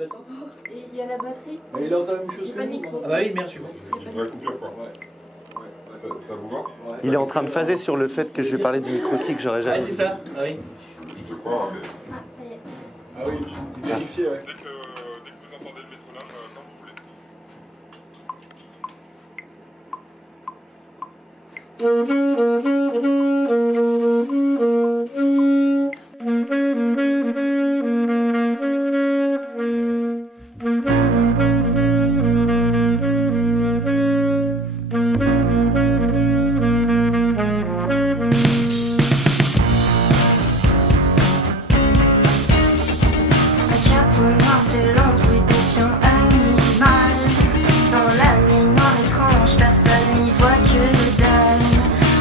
Et il y a la batterie. Mais il entend la même chose que nous. Ah bah oui, merde, je suis bon. On va couper quoi. Ça vous va? Il est en train de phaser sur le fait que je vais parler du micro-key que j'aurais jamais. Ouais, c'est ça. Ah oui. Je te crois, mais... Ah, ça y est. Ah oui, vérifier, ouais. Dès que vous entendez le métronome, quand vous voulez. C'est l'entrée défiant animal. Dans la nuit noire étrange, personne n'y voit que dalle.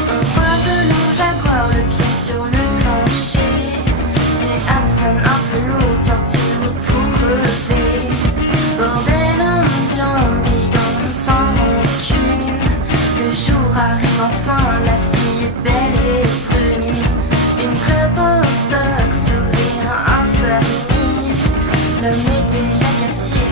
On croise le jaguar, le pied sur le plancher. Des hamsters un peu lourds, sortis pour crever. Bordel ambiant, bidon sans rancune. Le jour arrive enfin, la fille est belle et brune. Une clope en stock, sourire insomnie. L'homme est déjà captif.